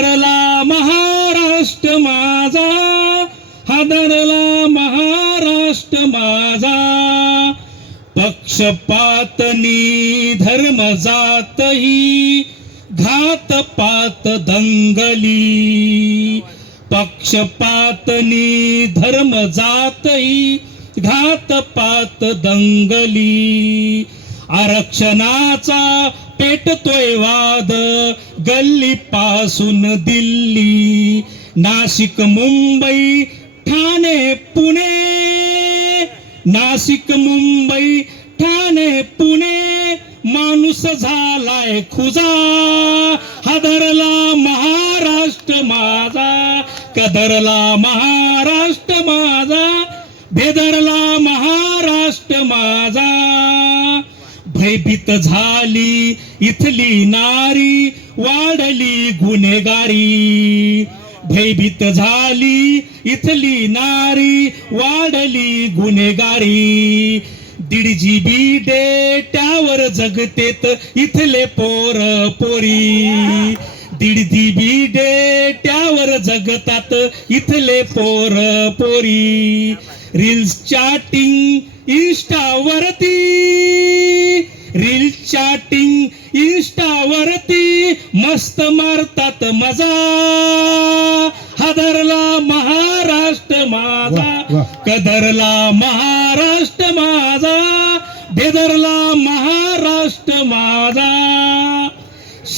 हादरला महाराष्ट्र माझा हादरला महाराष्ट्र माझा. पक्षपातनी धर्म जातही घात पात दंगली. पक्षपातनी धर्म जातही घात पात दंगली. आरक्षणाचा पेटतोय वाद गल्ली पासून दिल्ली नाशिक मुंबई ठाणे पुणे. नाशिक मुंबई ठाणे पुणे. माणूस झालाय खुजा हदरला महाराष्ट्र माझा कदरला महाराष्ट्र माझा भेदरला भयभीत झाली इथली नारी वाढली गुन्हेगारी. भयभीत झाली इथली नारी वाढली गुन्हेगारी. दीड जी बी डेट्यावर जगतेत इथले पोर पोरी. दीड जी बी डेट्यावर जगतात इथले पोर पोरी. रील्स चॅटिंग इंस्टावरती रील चॅटिंग इंस्टावरती मस्त मारतात मजा. हादरला महाराष्ट्र माझा. कदरला महाराष्ट्र माझा. बेदरला महाराष्ट्र माझा.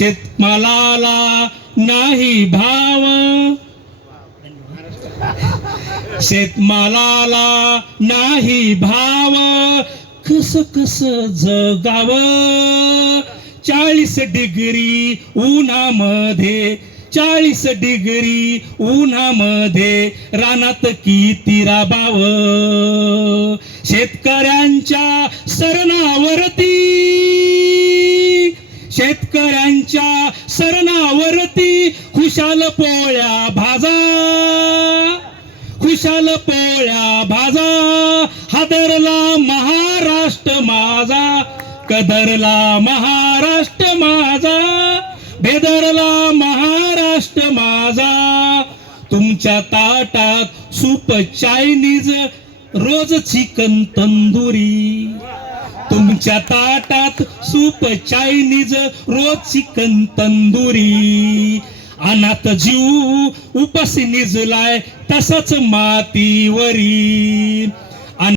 शेतमालाला नाही भाव. शेतमालाला नाही भाव. कस कस जगाव. चाळीस डिग्री उन्हामध्ये चाळीस डिग्री उन्हामध्ये रानात किती राबाव. शेतकऱ्यांच्या सरणावरती शेतकऱ्यांच्या सरणावरती खुशाल पोळ्या भाजा. खुशाल पोळ्या भाजा. हादरला महाराष्ट्र माझा. कदरला महाराष्ट्र माझा. बेदरला महाराष्ट्र माझा. तुमच्या ताटात सूप चायनीज रोज चिकन तंदुरी. तुमच्या ताटात सूप चायनीज रोज चिकन तंदुरी. अनाथ जीव उपासी निजलाय तसच मातीवरी.